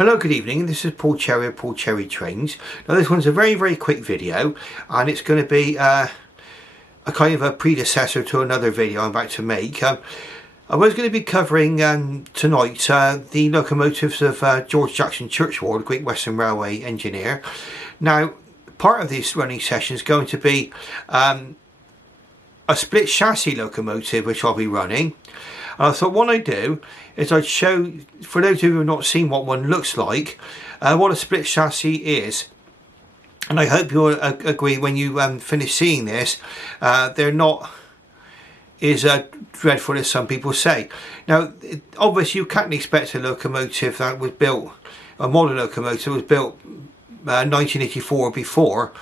Hello, good evening. This is Paul Cherry of Paul Cherry Trains. Now this one's a very quick video, and it's going to be a kind of a predecessor to another video I'm about to make. I was going to be covering tonight the locomotives of George Jackson Churchward, Great Western Railway engineer. Now part of this running session is going to be a split chassis locomotive which I'll be running. I thought what I'd do is I'd show, for those of you who have not seen what one looks like, what a split chassis is. And I hope you'll agree when you finish seeing this, they're not as dreadful as some people say. Now, obviously you can't expect a locomotive that was built, a modern locomotive was built 1984 or before,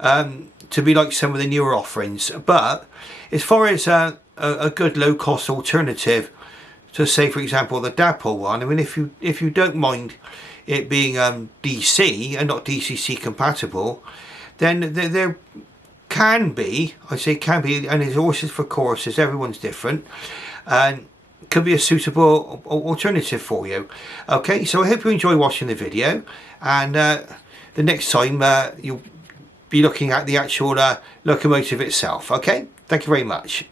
to be like some of the newer offerings. But as far as a good low-cost alternative to, say for example, the Dapple one, I mean, if you don't mind it being DC and not DCC compatible, then there can be, I say can be, and there's horses for courses, everyone's different, and could be a suitable alternative for you. Okay, so I hope you enjoy watching the video, and the next time you'll be looking at the actual locomotive itself. Okay, thank you very much.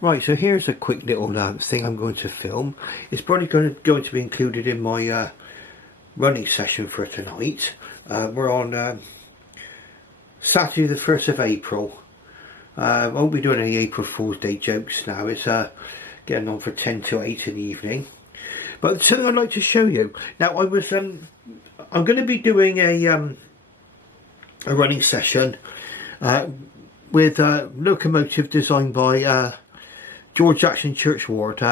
Right, so here's a quick little thing I'm going to film. It's probably going to be included in my running session for tonight. We're on Saturday the 1st of April. I won't be doing any April Fool's Day jokes now. It's getting on for 10 to 8 in the evening. But something I'd like to show you. Now I was I'm going to be doing a running session with a locomotive designed by George Jackson Churchward.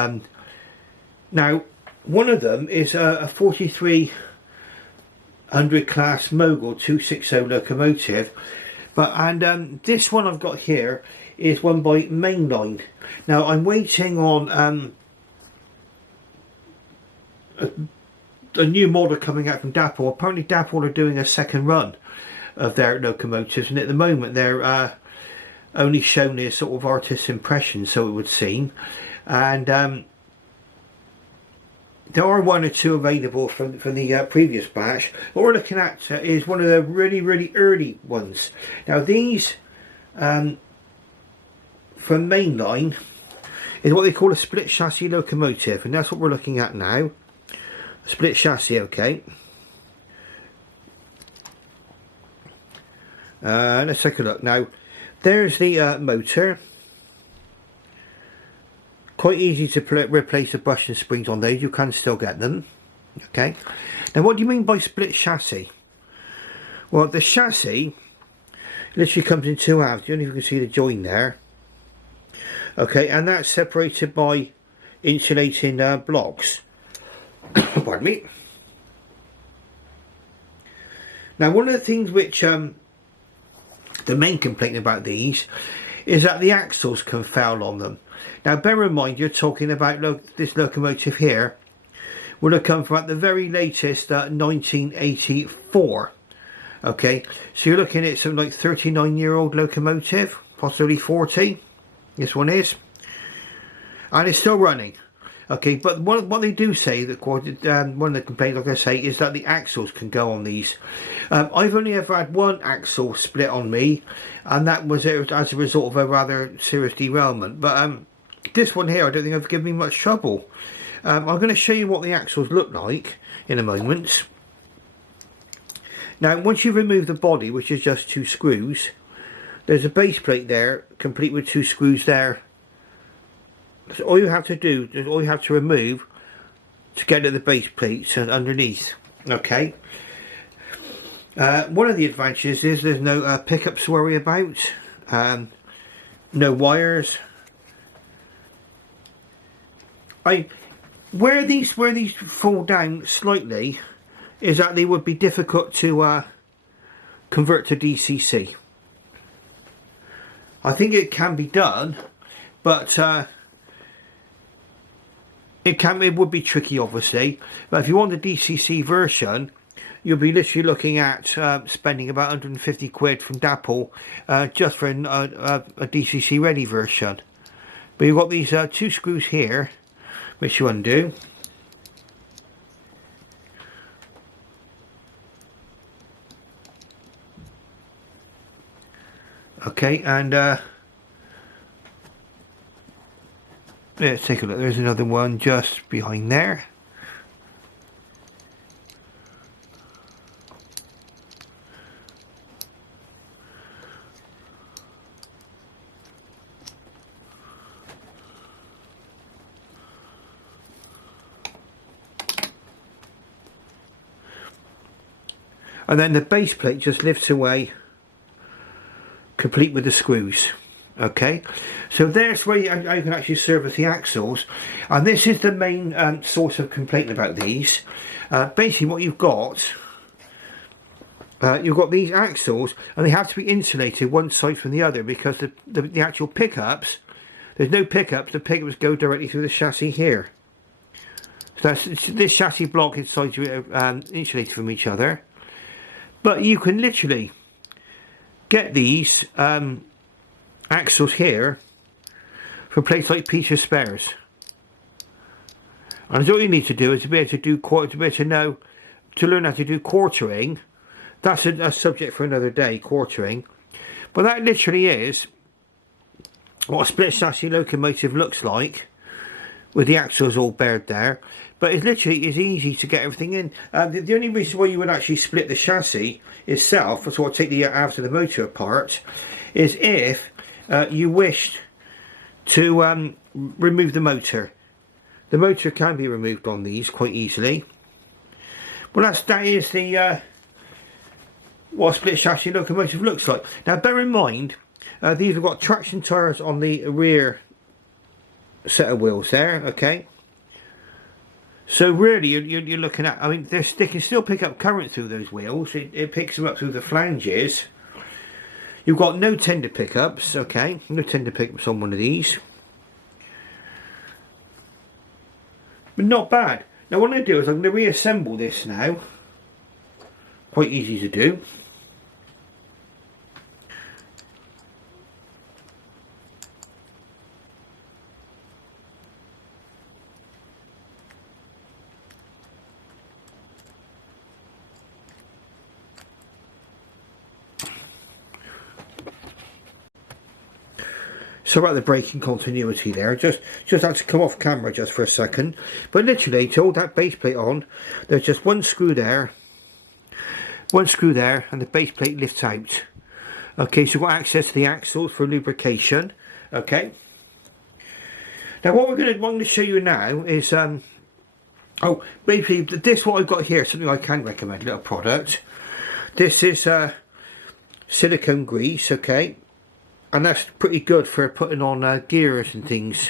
Now one of them is a 4300 class mogul 260 locomotive, and this one I've got here is one by Mainline. Now I'm waiting on a new model coming out from Dapple. Apparently Dapple are doing a second run of their locomotives, and at the moment they're only shown as sort of artist's impressions, so it would seem, and there are one or two available from the previous batch. What we're looking at is one of the really early ones. Now these from Mainline is what they call a split chassis locomotive, and that's what we're looking at now. A split chassis, okay. Let's take a look. Now there's the motor. Quite easy to replace the brush and springs on those. You can still get them. Okay. Now what do you mean by split chassis? Well, the chassis literally comes in two halves. You don't even see the join there. Okay, and that's separated by insulating blocks. Pardon me. Now one of the things which the main complaint about these is that the axles can foul on them. Now bear in mind you're talking about this locomotive here would have come from at the very latest 1984. Okay, so you're looking at something like 39-year-old locomotive, possibly 40. This one is, and it's still running. Okay, but what they do say, that one of the complaints, like I say, is that the axles can go on these. I've only ever had one axle split on me, and that was as a result of a rather serious derailment. But this one here, I don't think I've given me much trouble. I'm going to show you what the axles look like in a moment. Now, once you remove the body, which is just two screws, there's a base plate there, complete with two screws there. So all you have to do is all you have to remove to get at the base plates and underneath. Okay. One of the advantages is there's no pickups to worry about. No wires. Where these fall down slightly is that they would be difficult to convert to DCC. I think it can be done, but it would be tricky, obviously. But if you want the DCC version, you'll be literally looking at spending about 150 quid from Dapple just for a DCC ready version. But you've got these two screws here, which you undo. Okay, and let's take a look. There's another one just behind there. And then the base plate just lifts away, complete with the screws. Okay, so there's where you can actually service the axles, and this is the main source of complaint about these. Basically what you've got these axles, and they have to be insulated one side from the other, because the actual pickups, there's no pickups, the pickups go directly through the chassis here. So this chassis block is insulated from each other. But you can literally get these axles here from a place like Peter Spares. And all you need to do is to be able to learn how to do quartering. That's a subject for another day, quartering. But that literally is what a split chassis locomotive looks like, with the axles all bared there. But it literally is easy to get everything in. The only reason why you would actually split the chassis itself, so I'll take the after the motor apart, is if you wished to remove the motor. The motor can be removed on these quite easily. Well, that is the what a split chassis locomotive looks like. Now bear in mind, these have got traction tyres on the rear set of wheels there, okay? So really you're looking at, I mean, they can still pick up current through those wheels. It picks them up through the flanges. You've got no tender pickups, okay? No tender pickups on one of these. But not bad. Now what I'm going to do is I'm going to reassemble this now. Quite easy to do. So about the braking continuity there, just had to come off camera just for a second. But literally, to hold that base plate on, there's just one screw there, and the base plate lifts out. Okay, so we've got access to the axles for lubrication. Okay. Now what I'm going to show you now is basically this, what I've got here, something I can recommend, a little product. This is silicone grease, okay. And that's pretty good for putting on gears and things.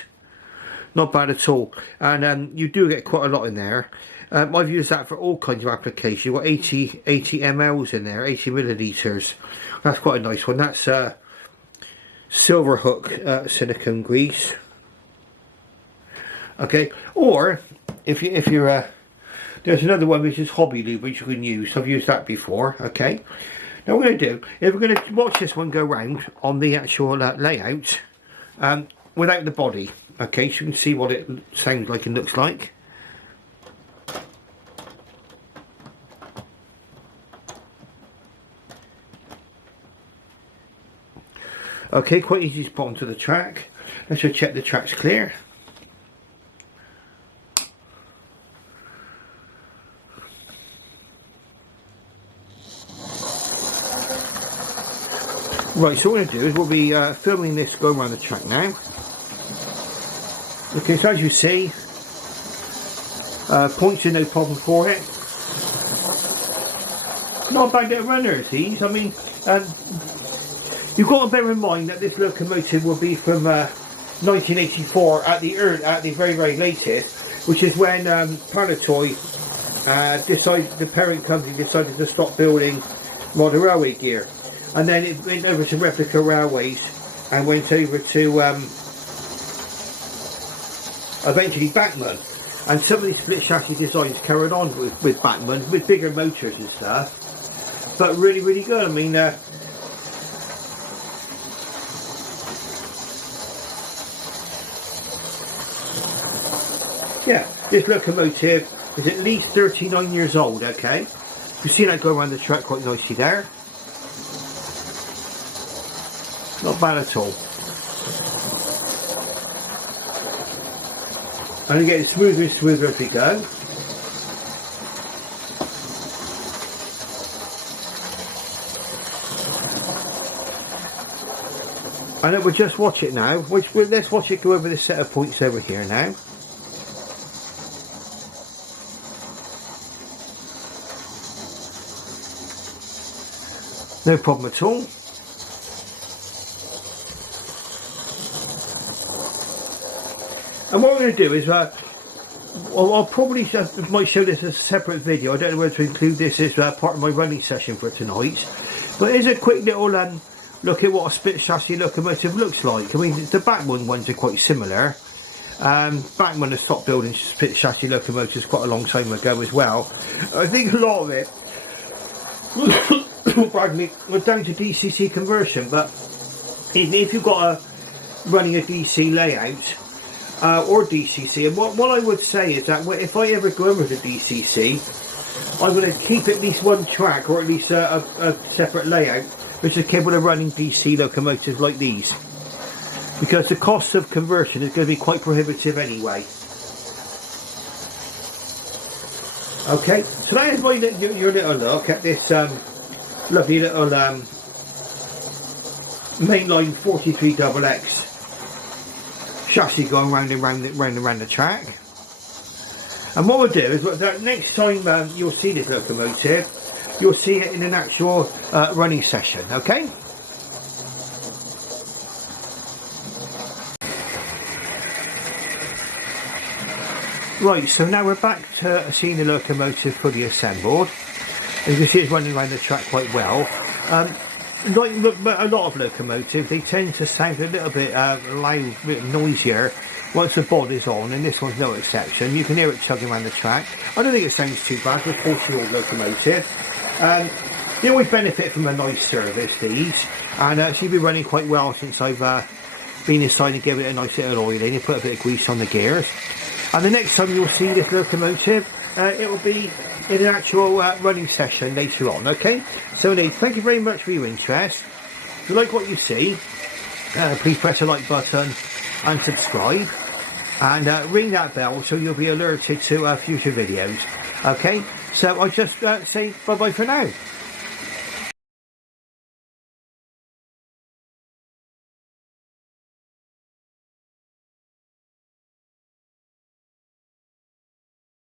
Not bad at all. And you do get quite a lot in there. I've used that for all kinds of applications. You've got 80 mLs in there, 80 millilitres. That's quite a nice one. That's silver hook silicone grease. Okay. Or if you're there's another one which is hobby lube which you can use. I've used that before. Okay. Now what we're going to do is we're going to watch this one go round on the actual layout without the body. Okay, so you can see what it sounds like and looks like. Okay, quite easy to put onto the track. Let's just check the track's clear. Right, so what we're going to do is we'll be filming this going around the track now. Okay, so as you see, points are no problem for it. Not a bad little runners these. I mean, you've got to bear in mind that this locomotive will be from 1984 at the very, very latest, which is when Palitoy the parent company decided to stop building modern railway gear. And then it went over to Replica Railways and went over to eventually Bachmann. And some of these split chassis designs carried on with Bachmann, with bigger motors and stuff. But really, really good. I mean, yeah, this locomotive is at least 39 years old, okay? You see that go around the track quite nicely there. Not bad at all. And again, smoother and smoother as we go. And then we'll just watch it now. Let's watch it go over the set of points over here now. No problem at all. And what we're going to do is, I'll probably might show this as a separate video. I don't know whether to include this as part of my running session for tonight. But here's a quick little look at what a split chassis locomotive looks like. I mean, the Bachmann ones are quite similar. Bachmann has stopped building split chassis locomotives quite a long time ago as well. I think a lot of it, pardon me, was down to DCC conversion. But if you've got running a DC layout or DCC, and what I would say is that if I ever go over to DCC, I'm going to keep at least one track or at least a separate layout which is capable of running DC locomotives like these, because the cost of conversion is going to be quite prohibitive anyway. Okay, so that is your little look at this lovely little Mainline 43XX chassis going round and round the track. And what we'll do is that next time you'll see this locomotive, you'll see it in an actual running session, okay? Right, so now we're back to seeing the locomotive fully assembled. As you can see, it's running around the track quite well. Like a lot of locomotives, they tend to sound a little bit loud, a bit noisier once the body's on, and this one's no exception. You can hear it chugging around the track. I don't think it sounds too bad for a 40-year-old locomotive. They always benefit from a nice service, these, and she's been running quite well since I've been inside and given it a nice little oil in and put a bit of grease on the gears. And the next time you'll see this locomotive, it will be in an actual running session later on, okay? So Lee, thank you very much for your interest. If you like what you see, please press the like button and subscribe, and ring that bell so you'll be alerted to future videos, okay? So I just say bye bye for now.